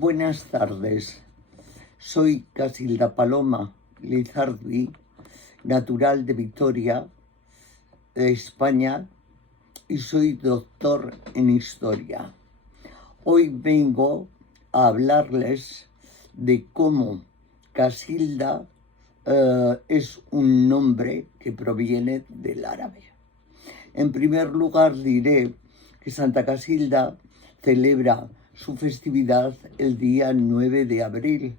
Buenas tardes, soy Casilda Paloma Lizardi, natural de Vitoria, de España, y soy doctor en Historia. Hoy vengo a hablarles de cómo Casilda es un nombre que proviene del árabe. En primer lugar diré que Santa Casilda celebra su festividad el día 9 de abril.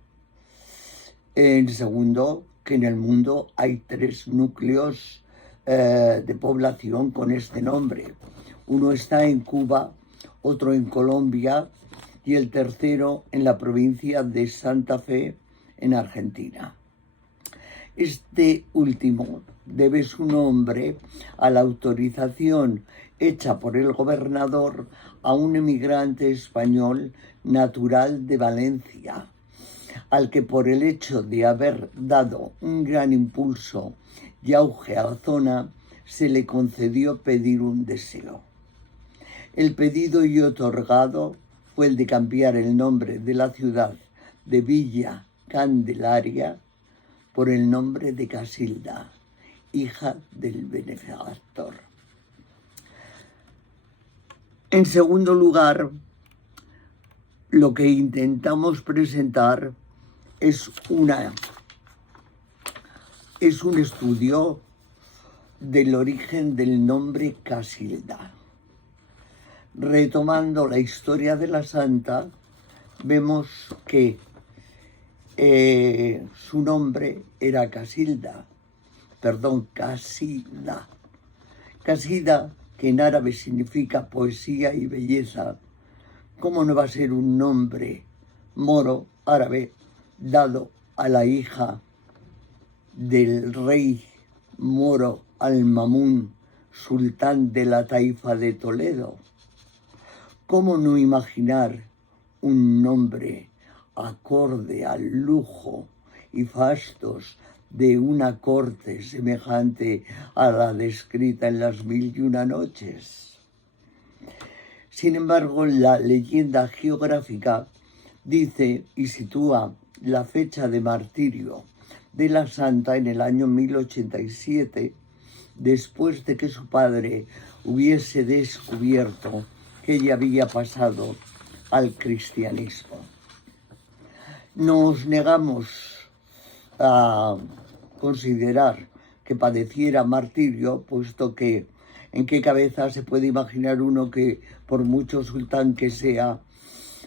En segundo, que en el mundo hay 3 núcleos de población con este nombre. Uno está en Cuba, otro en Colombia y el tercero en la provincia de Santa Fe, en Argentina. Este último debe su nombre a la autorización hecha por el gobernador a un emigrante español natural de Valencia, al que por el hecho de haber dado un gran impulso y auge a la zona, se le concedió pedir un deseo. El pedido y otorgado fue el de cambiar el nombre de la ciudad de Villa Candelaria por el nombre de Casilda, hija del benefactor. En segundo lugar, lo que intentamos presentar es un estudio del origen del nombre Casilda. Retomando la historia de la santa, vemos que su nombre era Casida, Casida, que en árabe significa poesía y belleza. ¿Cómo no va a ser un nombre moro árabe dado a la hija del rey moro Al-Mamun, sultán de la taifa de Toledo? ¿Cómo no imaginar un nombre acorde al lujo y fastos de una corte semejante a la descrita en las 1001 noches? Sin embargo, la leyenda geográfica dice y sitúa la fecha de martirio de la santa en el año 1087, después de que su padre hubiese descubierto que ella había pasado al cristianismo. Nos negamos a considerar que padeciera martirio, puesto que en qué cabeza se puede imaginar uno que, por mucho sultán que sea,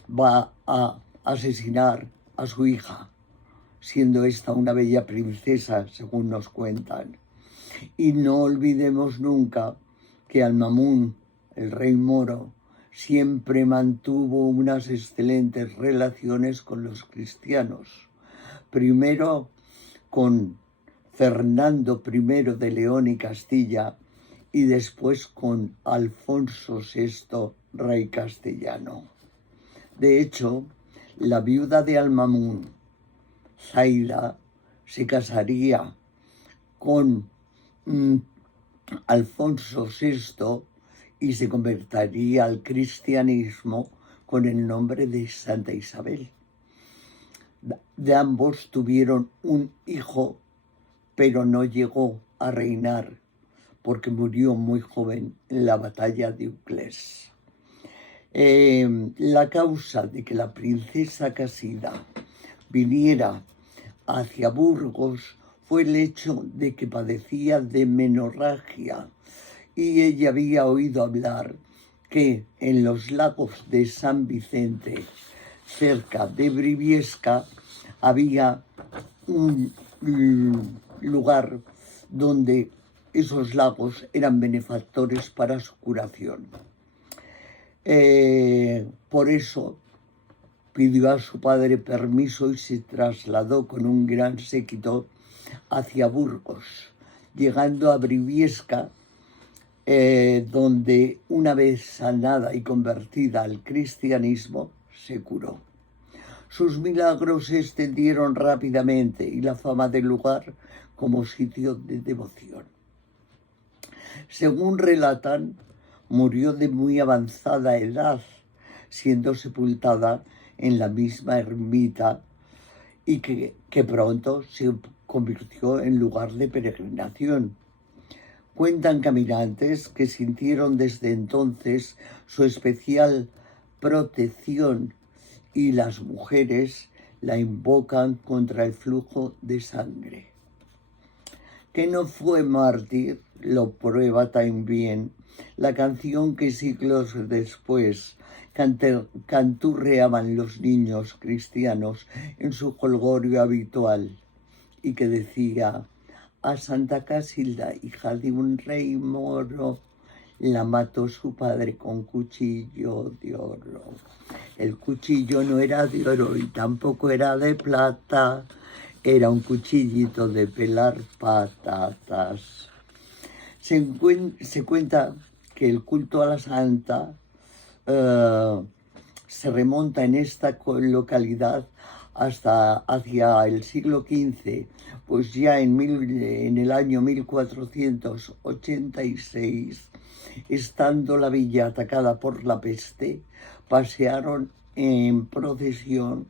va a asesinar a su hija, siendo esta una bella princesa, según nos cuentan. Y no olvidemos nunca que Al-Mamun, el rey moro, siempre mantuvo unas excelentes relaciones con los cristianos. Primero con Fernando I de León y Castilla y después con Alfonso VI, rey castellano. De hecho, la viuda de Al-Mamun, Zaida, se casaría con Alfonso VI y se convertiría al cristianismo con el nombre de Santa Isabel. De ambos tuvieron un hijo, pero no llegó a reinar porque murió muy joven en la batalla de Uclés. La causa de que la princesa Casida viniera hacia Burgos fue el hecho de que padecía de menorragia y ella había oído hablar que en los lagos de San Vicente, cerca de Briviesca, había un lugar donde esos lagos eran benefactores para su curación. Por eso pidió a su padre permiso y se trasladó con un gran séquito hacia Burgos, llegando a Briviesca, donde una vez sanada y convertida al cristianismo, se curó. Sus milagros se extendieron rápidamente y la fama del lugar como sitio de devoción. Según relatan, murió de muy avanzada edad, siendo sepultada en la misma ermita y que pronto se convirtió en lugar de peregrinación. Cuentan caminantes que sintieron desde entonces su especial protección y las mujeres la invocan contra el flujo de sangre. Que no fue mártir lo prueba también la canción que siglos después canturreaban los niños cristianos en su jolgorio habitual y que decía: a Santa Casilda, hija de un rey moro, la mató su padre con cuchillo de oro. El cuchillo no era de oro y tampoco era de plata, era un cuchillito de pelar patatas. Se cuenta que el culto a la santa se remonta en esta localidad hasta hacia el siglo XV, pues ya en el año 1486, estando la villa atacada por la peste, pasearon en procesión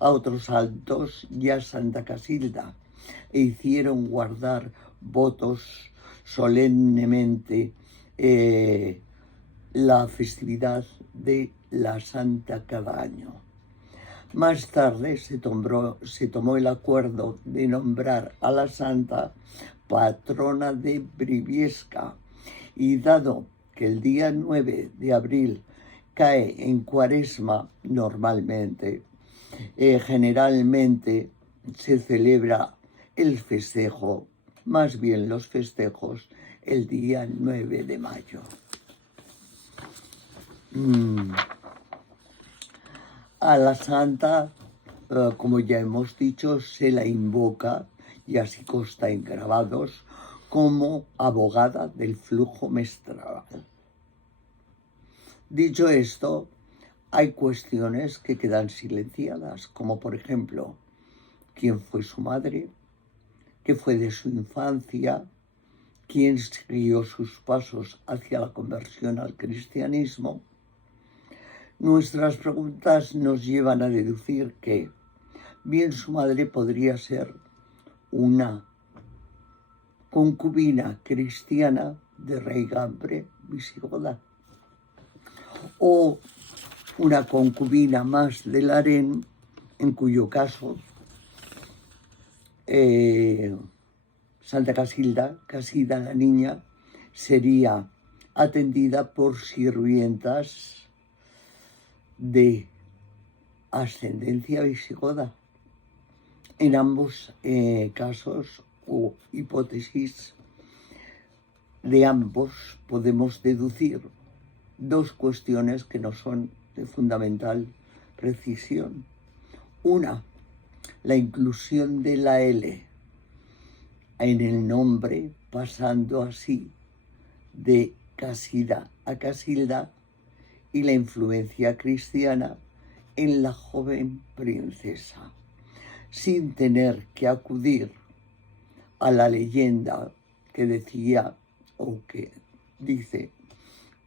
a otros santos y a Santa Casilda e hicieron guardar votos solemnemente la festividad de la santa cada año. Más tarde se tomó el acuerdo de nombrar a la santa patrona de Briviesca, y dado que el día 9 de abril cae en Cuaresma normalmente, generalmente se celebra el festejo, más bien los festejos, el día 9 de mayo. A la santa, como ya hemos dicho, se la invoca, y así consta en grabados, como abogada del flujo menstrual. Dicho esto, hay cuestiones que quedan silenciadas, como por ejemplo, ¿quién fue su madre? ¿Qué fue de su infancia? ¿Quién siguió sus pasos hacia la conversión al cristianismo? Nuestras preguntas nos llevan a deducir que bien su madre podría ser una concubina cristiana de rey Gambre visigoda, o una concubina más del harén, en cuyo caso Santa Casilda la niña, sería atendida por sirvientas de ascendencia visigoda. En ambos casos o hipótesis de ambos podemos deducir dos cuestiones que no son de fundamental precisión. Una, la inclusión de la L en el nombre, pasando así de Casida a Casilda, y la influencia cristiana en la joven princesa, sin tener que acudir a la leyenda que decía o que dice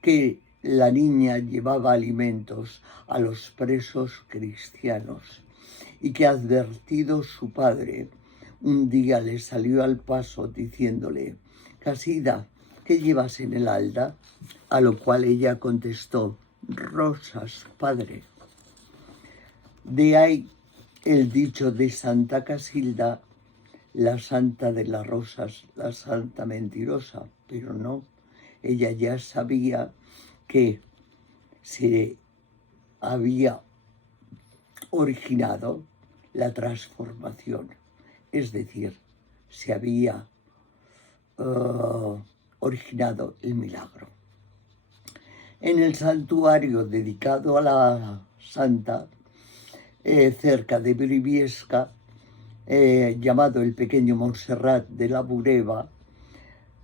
que la niña llevaba alimentos a los presos cristianos y que, advertido su padre, un día le salió al paso diciéndole: Casida, ¿qué llevas en el halda? A lo cual ella contestó: rosas, padre. De ahí el dicho de Santa Casilda, la santa de las rosas, la santa mentirosa, pero no, ella ya sabía que se había originado la transformación, es decir, se había originado el milagro. En el santuario dedicado a la santa, cerca de Briviesca, llamado el Pequeño Montserrat de la Bureba,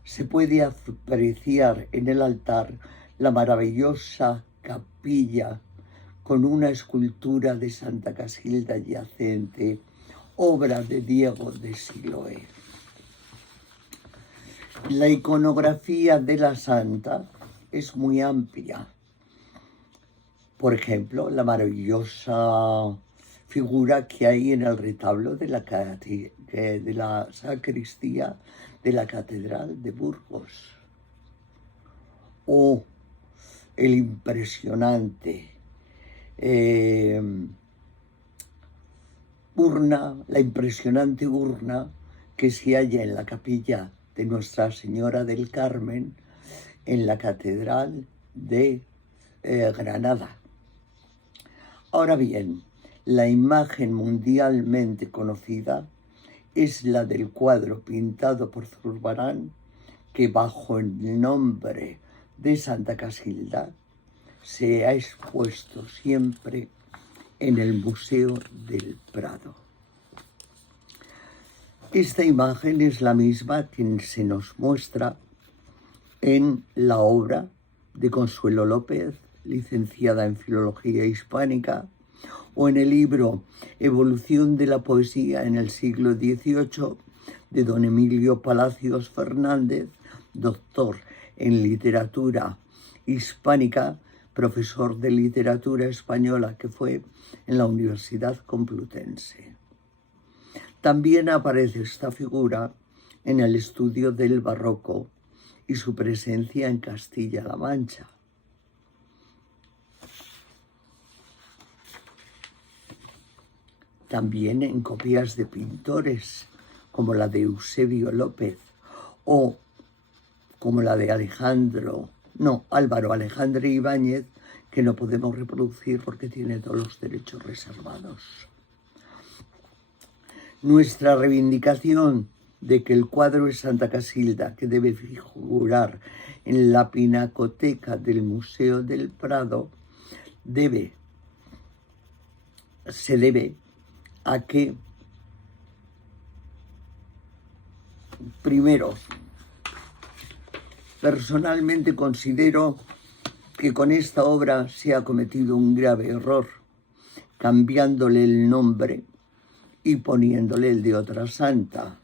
se puede apreciar en el altar la maravillosa capilla con una escultura de Santa Casilda yacente, obra de Diego de Siloé. La iconografía de la santa es muy amplia, Por ejemplo, la maravillosa figura que hay en el retablo de la sacristía de la Catedral de Burgos, o el impresionante la impresionante urna que se halla en la capilla de Nuestra Señora del Carmen en la Catedral de Granada. Ahora bien, la imagen mundialmente conocida es la del cuadro pintado por Zurbarán, que bajo el nombre de Santa Casilda se ha expuesto siempre en el Museo del Prado. Esta imagen es la misma que se nos muestra en la obra de Consuelo López, licenciada en Filología Hispánica, o en el libro Evolución de la Poesía en el siglo XVIII de don Emilio Palacios Fernández, doctor en Literatura Hispánica, profesor de Literatura Española que fue en la Universidad Complutense. También aparece esta figura en el estudio del barroco y su presencia en Castilla-La Mancha. También en copias de pintores, como la de Eusebio López o como la de Álvaro Alejandro Ibáñez, que no podemos reproducir porque tiene todos los derechos reservados. Nuestra reivindicación de que el cuadro es Santa Casilda, que debe figurar en la pinacoteca del Museo del Prado, se debe a que, primero, personalmente considero que con esta obra se ha cometido un grave error, cambiándole el nombre y poniéndole el de otra santa.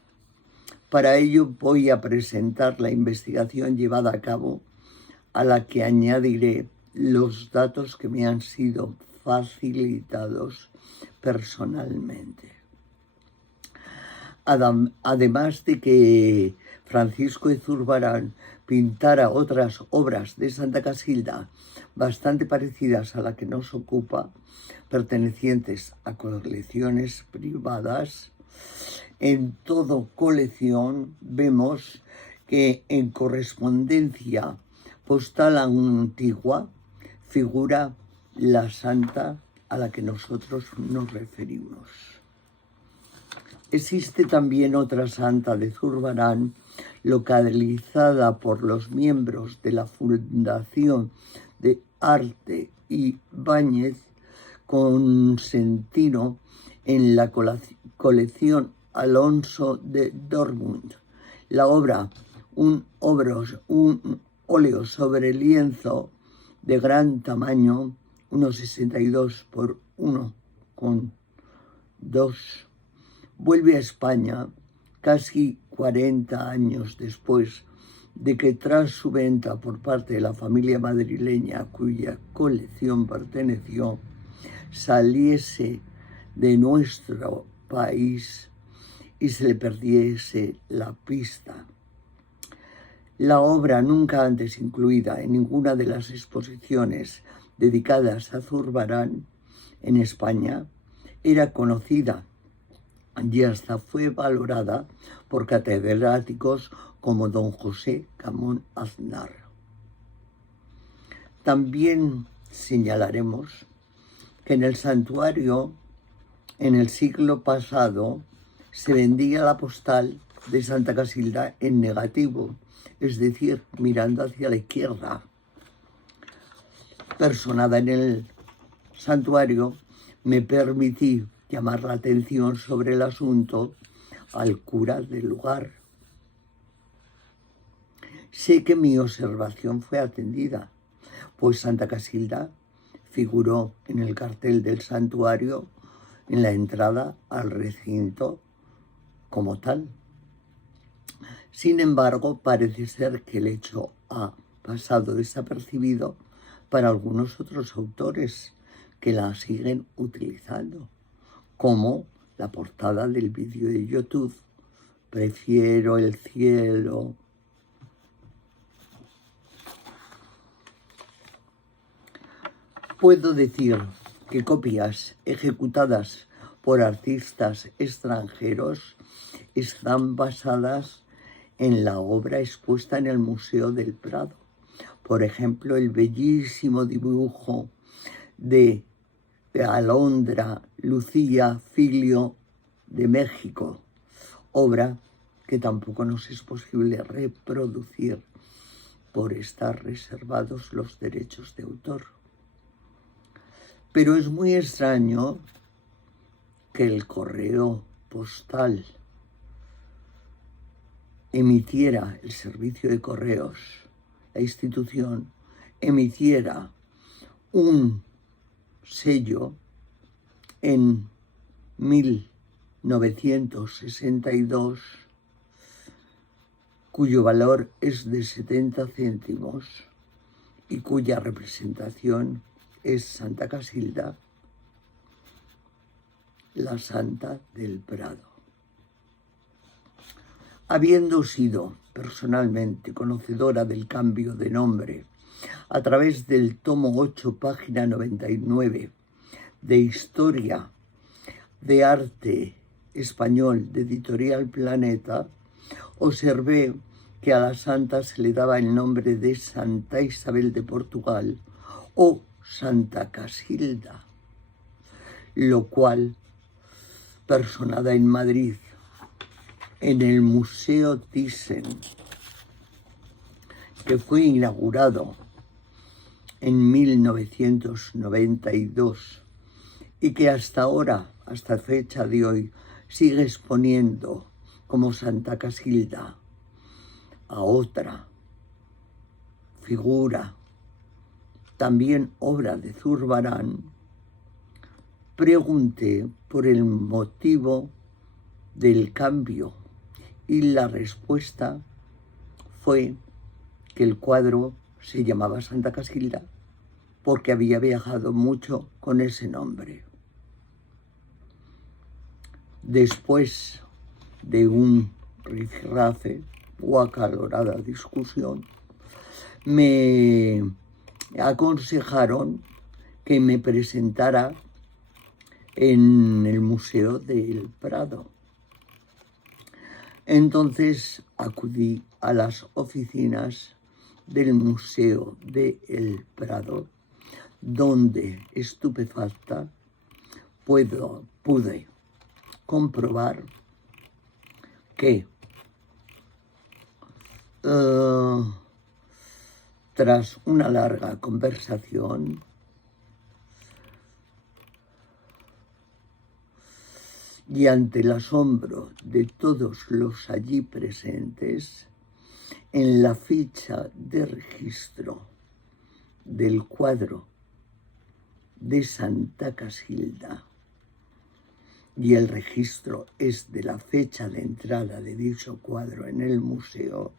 Para ello voy a presentar la investigación llevada a cabo, a la que añadiré los datos que me han sido facilitados personalmente. Además de que Francisco de Zurbarán pintara otras obras de Santa Casilda bastante parecidas a la que nos ocupa, pertenecientes a colecciones privadas, en toda colección vemos que en correspondencia postal antigua figura la santa a la que nosotros nos referimos. Existe también otra santa de Zurbarán, localizada por los miembros de la Fundación de Arte Ibáñez Consentino en la colección Alonso de Dortmund. La obra, un óleo sobre lienzo de gran tamaño, 1,62 por 1,2, vuelve a España casi 40 años después de que, tras su venta por parte de la familia madrileña a cuya colección perteneció, saliese de nuestro país y se le perdiese la pista. La obra, nunca antes incluida en ninguna de las exposiciones dedicadas a Zurbarán en España, era conocida y hasta fue valorada por catedráticos como don José Camón Aznar. También señalaremos que en el santuario, en el siglo pasado, se vendía la postal de Santa Casilda en negativo, es decir, mirando hacia la izquierda. Personada en el santuario, me permití llamar la atención sobre el asunto al cura del lugar. Sé que mi observación fue atendida, pues Santa Casilda figuró en el cartel del santuario en la entrada al recinto como tal. Sin embargo, parece ser que el hecho ha pasado desapercibido para algunos otros autores que la siguen utilizando, como la portada del vídeo de YouTube, Prefiero el cielo. Puedo decir que copias ejecutadas por artistas extranjeros están basadas en la obra expuesta en el Museo del Prado. Por ejemplo, el bellísimo dibujo de Alondra Lucía Filio de México, obra que tampoco nos es posible reproducir por estar reservados los derechos de autor. Pero es muy extraño que el correo postal emitiera, el servicio de correos, la institución, emitiera un sello en 1962 cuyo valor es de 70 céntimos y cuya representación es Santa Casilda, la Santa del Prado. Habiendo sido personalmente conocedora del cambio de nombre a través del tomo 8, página 99, de Historia de Arte Español de Editorial Planeta, observé que a la santa se le daba el nombre de Santa Isabel de Portugal o Santa Casilda, lo cual, personada en Madrid, en el Museo Thyssen, que fue inaugurado en 1992 y que hasta ahora, hasta fecha de hoy, sigue exponiendo como Santa Casilda a otra figura, también obra de Zurbarán, pregunté por el motivo del cambio y la respuesta fue que el cuadro se llamaba Santa Casilda porque había viajado mucho con ese nombre. Después de un rifirrafe o acalorada discusión, me aconsejaron que me presentara en el Museo del Prado. Entonces acudí a las oficinas del Museo del Prado, donde, estupefacta, pude comprobar que tras una larga conversación y ante el asombro de todos los allí presentes, en la ficha de registro del cuadro de Santa Casilda, y el registro es de la fecha de entrada de dicho cuadro en el museo,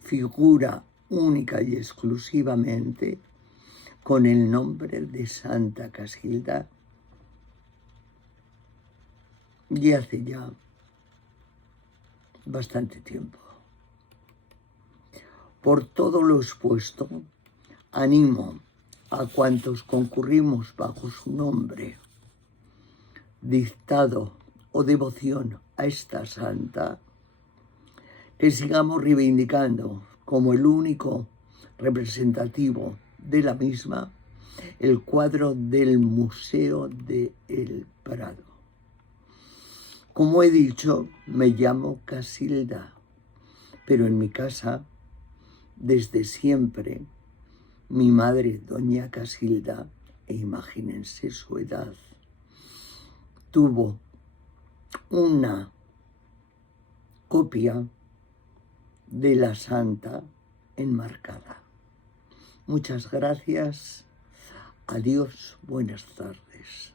figura única y exclusivamente con el nombre de Santa Casilda, y hace ya bastante tiempo. Por todo lo expuesto, animo a cuantos concurrimos bajo su nombre, dictado o devoción a esta santa, que sigamos reivindicando como el único representativo de la misma el cuadro del Museo del Prado. Como he dicho, me llamo Casilda, pero en mi casa, desde siempre, mi madre, doña Casilda, e imagínense su edad, tuvo una copia de la santa enmarcada. Muchas gracias. Adiós, buenas tardes.